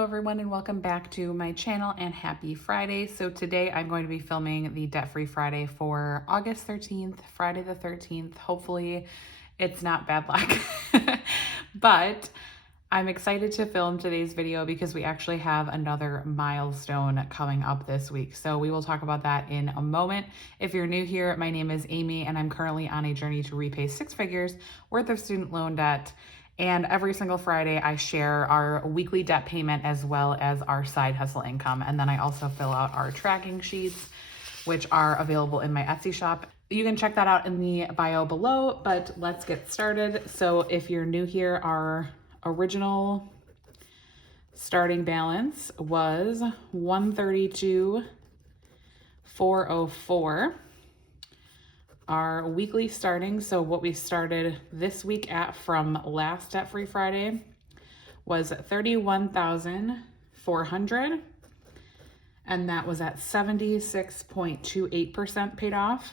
Hello everyone and welcome back to my channel and happy Friday. So today I'm going to be filming the Debt-Free Friday for August 13th, Friday the 13th. Hopefully it's not bad luck, but I'm excited to film today's video because we actually have another milestone coming up this week. So we will talk about that in a moment. If you're new here, my name is Amy and I'm currently on a journey to repay 6 figures worth of student loan debt. And every single Friday, I share our weekly debt payment as well as our side hustle income. And then I also fill out our tracking sheets, which are available in my Etsy shop. You can check that out in the bio below, but let's get started. So if you're new here, our original starting balance was $132,404. Our weekly starting, so what we started this week at from last Debt-Free Friday was $31,400, and that was at 76.28% paid off.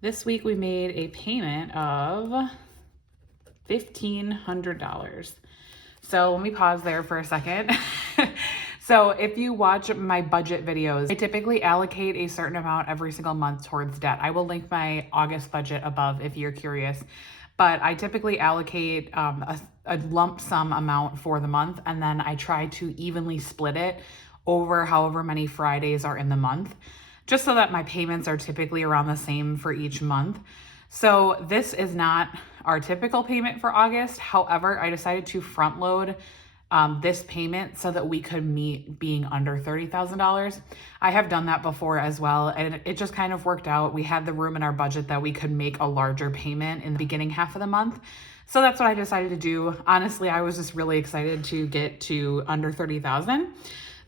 This week we made a payment of $1,500. So let me pause there for a second. So if you watch my budget videos, I typically allocate a certain amount every single month towards debt. I will link my August budget above if you're curious, but I typically allocate a lump sum amount for the month, and then I try to evenly split it over however many Fridays are in the month, just so that my payments are typically around the same for each month. So this is not our typical payment for August. However, I decided to front load this payment so that we could meet being under $30,000. I have done that before as well, and it just kind of worked out. We had the room in our budget that we could make a larger payment in the beginning half of the month. So that's what I decided to do. Honestly, I was just really excited to get to under 30,000.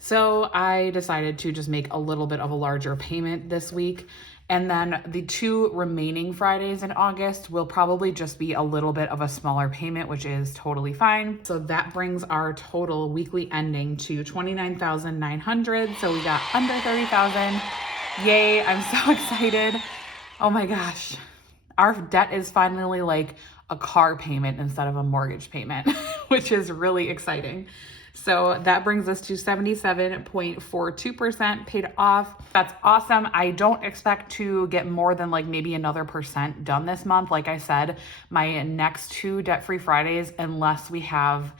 So I decided to just make a little bit of a larger payment this week. And then the 2 remaining Fridays in August will probably just be a little bit of a smaller payment, which is totally fine. So that brings our total weekly ending to $29,900. So we got under 30,000. Yay, I'm so excited. Oh my gosh. Our debt is finally like a car payment instead of a mortgage payment, which is really exciting. So that brings us to 77.42% paid off. That's awesome. I don't expect to get more than like maybe another % done this month. Like I said, my next 2 Debt-Free Fridays, unless we have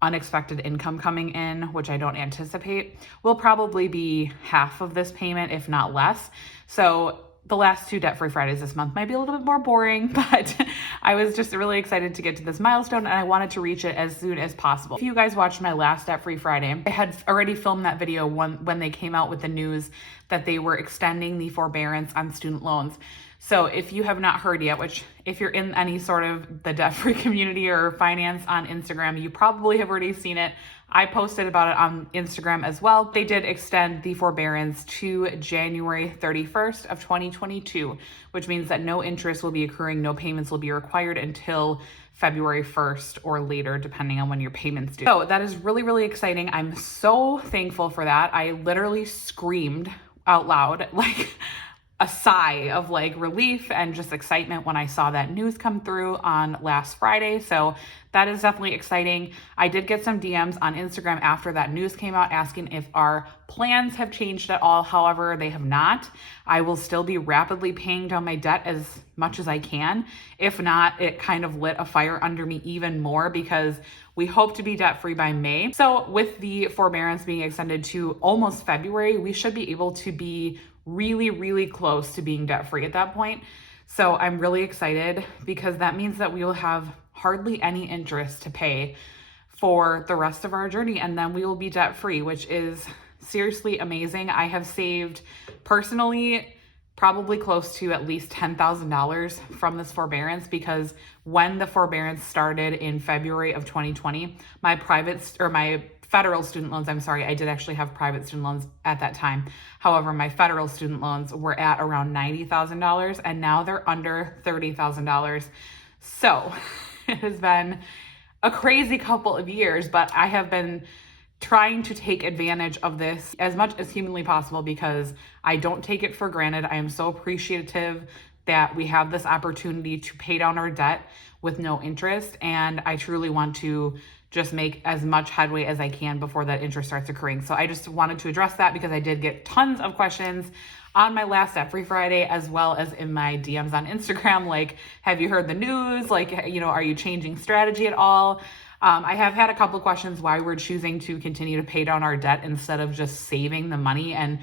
unexpected income coming in, which I don't anticipate, will probably be half of this payment, if not less. So the last 2 Debt-Free Fridays this month might be a little bit more boring, but I was just really excited to get to this milestone and I wanted to reach it as soon as possible. If you guys watched my last Debt-Free Friday, I had already filmed that video when they came out with the news that they were extending the forbearance on student loans. So if you have not heard yet, which if you're in any sort of the debt-free community or finance on Instagram, you probably have already seen it. I posted about it on Instagram as well. They did extend the forbearance to January 31st of 2022, which means that no interest will be accruing, no payments will be required until February 1st or later, depending on when your payments due. So that is really, really exciting. I'm so thankful for that. I literally screamed out loud, like a sigh of like relief and just excitement when I saw that news come through on last Friday. So that is definitely exciting. I did get some DMs on Instagram after that news came out asking if our plans have changed at all. However, they have not. I will still be rapidly paying down my debt as much as I can. If not, it kind of lit a fire under me even more because we hope to be debt-free by May. So with the forbearance being extended to almost February, we should be able to be really, really close to being debt-free at that point. So I'm really excited because that means that we will have hardly any interest to pay for the rest of our journey, and then we will be debt-free, which is seriously amazing. I have saved personally probably close to at least $10,000 from this forbearance because when the forbearance started in February of 2020, my federal student loans, I did actually have private student loans at that time. However, my federal student loans were at around $90,000 and now they're under $30,000. So it has been a crazy couple of years, but I have been trying to take advantage of this as much as humanly possible because I don't take it for granted. I am so appreciative that we have this opportunity to pay down our debt with no interest. And I truly want to just make as much headway as I can before that interest starts accruing. So I just wanted to address that because I did get tons of questions on my last Debt Free Friday, as well as in my DMs on Instagram. Like, have you heard the news? Like, are you changing strategy at all? I have had a couple of questions why we're choosing to continue to pay down our debt instead of just saving the money. And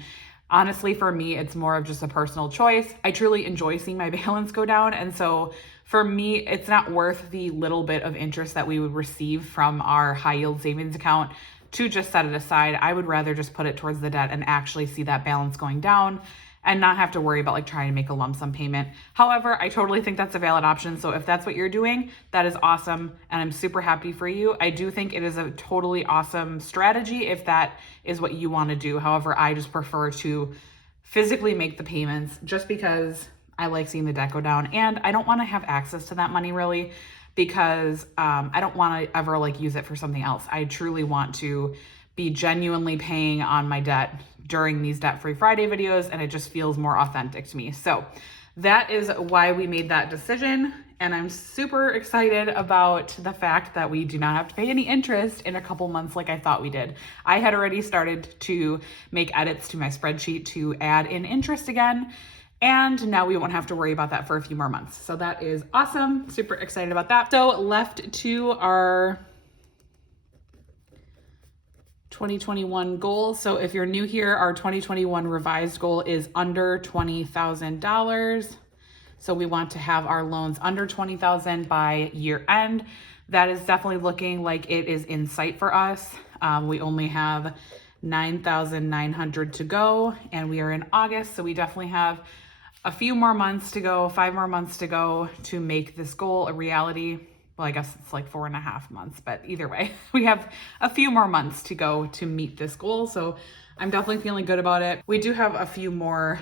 honestly, for me, it's more of just a personal choice. I truly enjoy seeing my balance go down. And so for me, it's not worth the little bit of interest that we would receive from our high yield savings account to just set it aside. I would rather just put it towards the debt and actually see that balance going down and not have to worry about like trying to make a lump sum payment. However, I totally think that's a valid option. So if that's what you're doing, that is awesome. And I'm super happy for you. I do think it is a totally awesome strategy if that is what you want to do. However, I just prefer to physically make the payments just because I like seeing the debt go down, and I don't want to have access to that money really because I don't want to ever like use it for something else. I truly want to be genuinely paying on my debt during these Debt Free Friday videos, and it just feels more authentic to me. So that is why we made that decision. And I'm super excited about the fact that we do not have to pay any interest in a couple months like I thought we did. I had already started to make edits to my spreadsheet to add in interest again. And now we won't have to worry about that for a few more months. So that is awesome. Super excited about that. So left to our 2021 goal. So if you're new here, our 2021 revised goal is under $20,000. So we want to have our loans under $20,000 by year end. That is definitely looking like it is in sight for us. We only have 9,900 to go, and we are in August. So we definitely have a few more months to go, 5 more months to go to make this goal a reality. Well, I guess it's like 4.5 months, but either way, we have a few more months to go to meet this goal. So I'm definitely feeling good about it. We do have a few more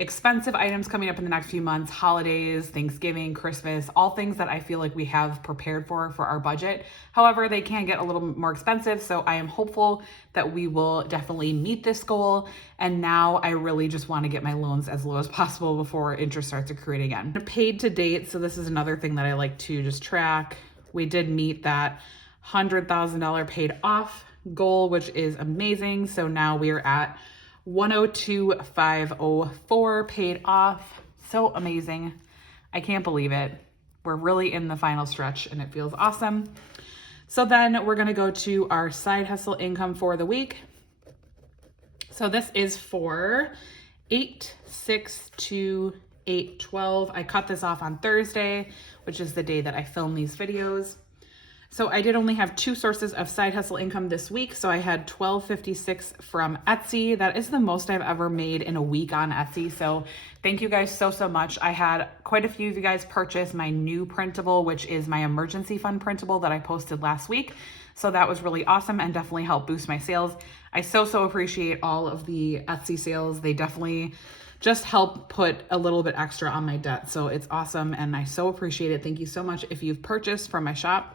expensive items coming up in the next few months: holidays, Thanksgiving, Christmas, all things that I feel like we have prepared for our budget. However, they can get a little more expensive. So I am hopeful that we will definitely meet this goal. And now I really just want to get my loans as low as possible before interest starts accruing again. Paid to date. So this is another thing that I like to just track. We did meet that $100,000 paid off goal, which is amazing. So now we are at 102,504 paid off. So amazing. I can't believe it. We're really in the final stretch and it feels awesome. So then we're going to go to our side hustle income for the week. So this is for 8/6 to 8/12. I cut this off on Thursday, which is the day that I film these videos. So I did only have 2 sources of side hustle income this week. So I had $12.56 from Etsy. That is the most I've ever made in a week on Etsy. So thank you guys so much. I had quite a few of you guys purchase my new printable, which is my emergency fund printable that I posted last week. So that was really awesome and definitely helped boost my sales. I so appreciate all of the Etsy sales. They definitely just help put a little bit extra on my debt. So it's awesome and I so appreciate it. Thank you so much if you've purchased from my shop.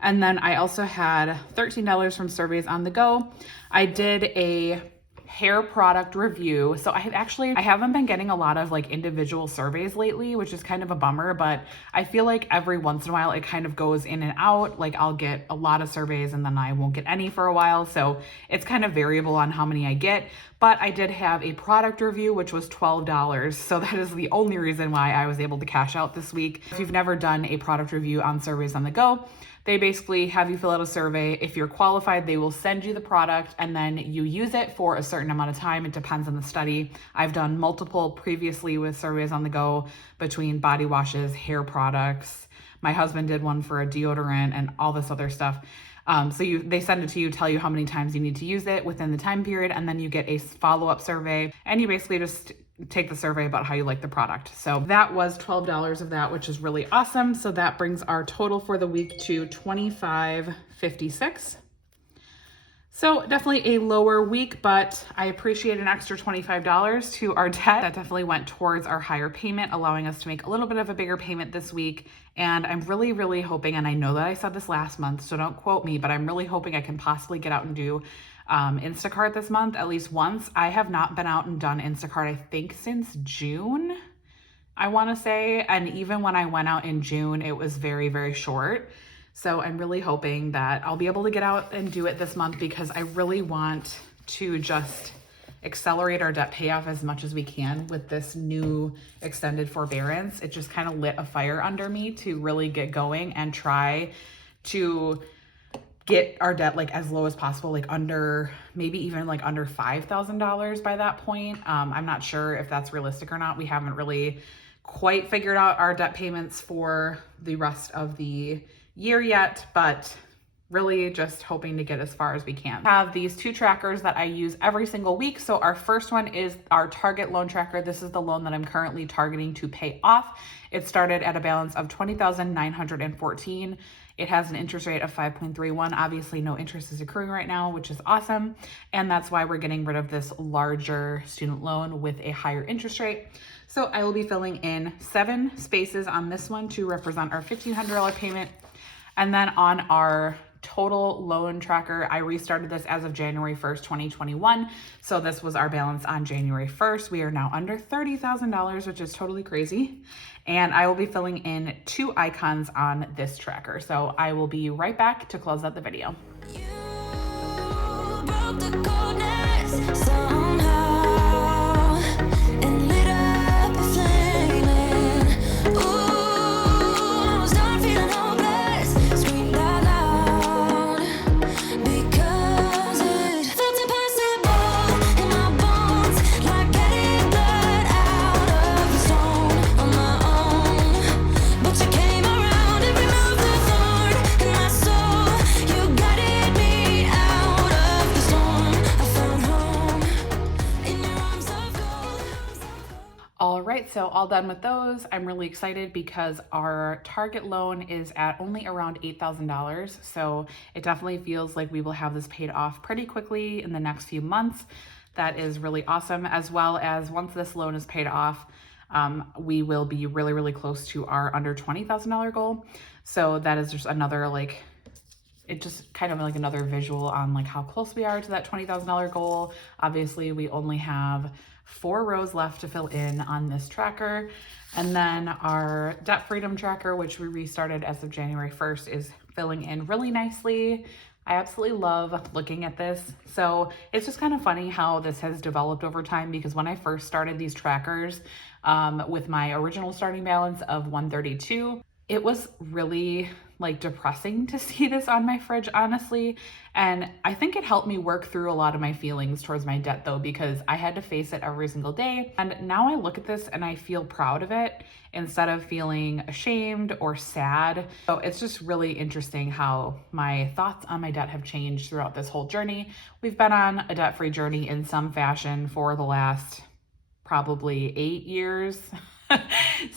And then I also had $13 from Surveys on the Go. I did a hair product review. So I haven't been getting a lot of like individual surveys lately, which is kind of a bummer, but I feel like every once in a while it kind of goes in and out. Like I'll get a lot of surveys and then I won't get any for a while. So it's kind of variable on how many I get, but I did have a product review, which was $12. So that is the only reason why I was able to cash out this week. If you've never done a product review on Surveys on the Go, they basically have you fill out a survey. If you're qualified, they will send you the product and then you use it for a certain amount of time. It depends on the study. I've done multiple previously with Surveys on the Go between body washes, hair products. My husband did one for a deodorant and all this other stuff. They send it to you, tell you how many times you need to use it within the time period, and then you get a follow-up survey, and you basically just take the survey about how you like the product. So that was $12 of that, which is really awesome. So that brings our total for the week to $25.56. So definitely a lower week, but I appreciate an extra $25 to our debt. That definitely went towards our higher payment, allowing us to make a little bit of a bigger payment this week. And I'm really hoping, and I know that I said this last month, so don't quote me, but I'm really hoping I can possibly get out and do Instacart this month at least once. I have not been out and done Instacart, I think, since June. I want to say. And even when I went out in June, it was very, very short. So I'm really hoping that I'll be able to get out and do it this month, because I really want to just accelerate our debt payoff as much as we can with this new extended forbearance. It just kind of lit a fire under me to really get going and try to get our debt like as low as possible, like under, maybe even like under $5,000 by that point. I'm not sure if that's realistic or not. We haven't really quite figured out our debt payments for the rest of the year yet, but really just hoping to get as far as we can. I have these two trackers that I use every single week. So our first one is our target loan tracker. This is the loan that I'm currently targeting to pay off. It started at a balance of $20,914. It has an interest rate of 5.31. Obviously no interest is accruing right now, which is awesome. And that's why we're getting rid of this larger student loan with a higher interest rate. So I will be filling in 7 spaces on this one to represent our $1,500 payment. And then on our total loan tracker, I restarted this as of January 1st, 2021. So this was our balance on January 1st. We are now under $30,000, which is totally crazy. And I will be filling in 2 icons on this tracker. So I will be right back to close out the video. You broke the coldness somehow and lit up a flame. Ooh, I was done feeling hopeless, screamed out loud because it felt impossible in my bones, like getting blood out of the stone on my own. But you came around and removed the thorn in my soul. You guided me out of the storm. I found home in your arms of gold. All right, so all done with those. I'm really excited because our target loan is at only around $8,000. So it definitely feels like we will have this paid off pretty quickly in the next few months. That is really awesome. As well as once this loan is paid off, we will be really, really close to our under $20,000 goal. So that is just another, like, it just kind of like another visual on like how close we are to that $20,000 goal. Obviously, we only have 4 rows left to fill in on this tracker. And then our debt freedom tracker, which we restarted as of January 1st, is filling in really nicely. I absolutely love looking at this. So it's just kind of funny how this has developed over time, because when I first started these trackers with my original starting balance of $132, it was really like depressing to see this on my fridge, honestly. And I think it helped me work through a lot of my feelings towards my debt though, because I had to face it every single day. And now I look at this and I feel proud of it instead of feeling ashamed or sad. So it's just really interesting how my thoughts on my debt have changed throughout this whole journey. We've been on a debt-free journey in some fashion for the last probably 8 years.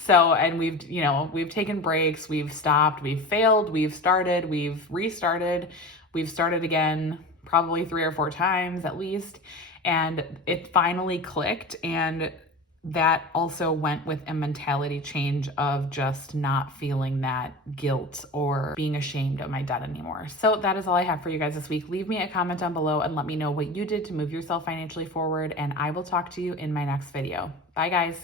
So, and we've taken breaks, we've stopped, we've failed, we've started, we've restarted, we've started again, probably 3 or 4 times at least. And it finally clicked. And that also went with a mentality change of just not feeling that guilt or being ashamed of my debt anymore. So that is all I have for you guys this week. Leave me a comment down below and let me know what you did to move yourself financially forward. And I will talk to you in my next video. Bye guys.